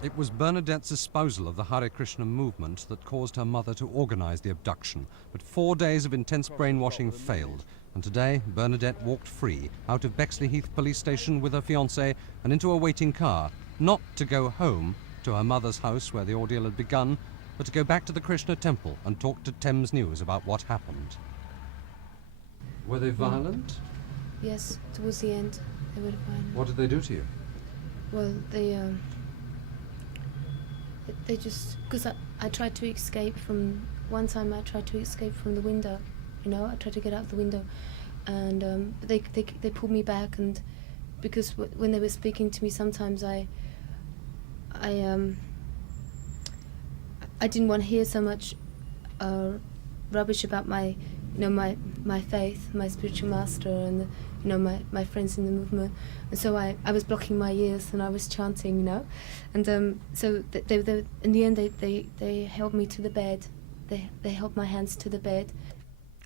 It was Bernadette's espousal of the Hare Krishna movement that caused her mother to organize the abduction. But 4 days of intense brainwashing failed, and today Bernadette walked free out of Bexley Heath police station with her fiancé and into a waiting car, not to go home to her mother's house where the ordeal had begun, but to go back to the Krishna temple and talk to Thames News about what happened. Were they violent? Yes, towards the end they were violent. What did they do to you? Well, they just, because I tried to escape from, one time I tried to escape from the window, you know, I tried to get out the window, and they pulled me back, and because when they were speaking to me, sometimes I didn't want to hear so much rubbish about my, you know, my faith, my spiritual master, and you know, my friends in the movement, and so I was blocking my ears and I was chanting, you know, and so they in the end they held me to the bed, they held my hands to the bed.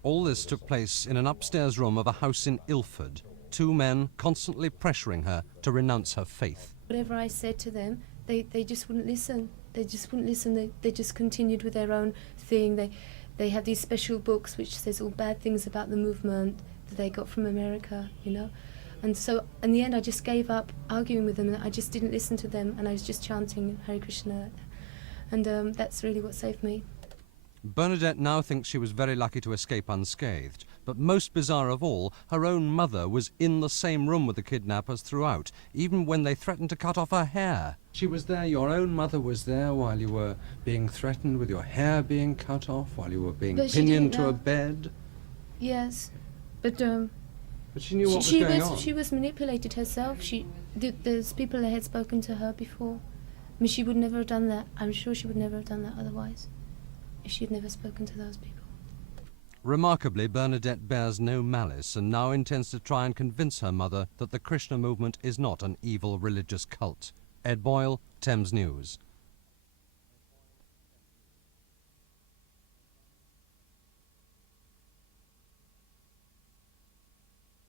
All this took place in an upstairs room of a house in Ilford. 2 men constantly pressuring her to renounce her faith. Whatever I said to them, they just wouldn't listen. They just wouldn't listen. They just continued with their own thing. They have these special books which says all bad things about the movement that they got from America, you know. And so in the end I just gave up arguing with them. I just didn't listen to them, and I was just chanting Hare Krishna, and that's really what saved me. Bernadette now thinks she was very lucky to escape unscathed, but most bizarre of all, her own mother was in the same room with the kidnappers throughout, even when they threatened to cut off her hair. She was there, your own mother was there while you were being threatened with your hair being cut off, while you were being pinioned to a bed? Yes, but she knew what was going on. She was manipulated herself. There's people that had spoken to her before. I mean, she would never have done that. I'm sure she would never have done that otherwise, if she'd never spoken to those people. Remarkably, Bernadette bears no malice and now intends to try and convince her mother that the Krishna movement is not an evil religious cult. Ed Boyle, Thames News.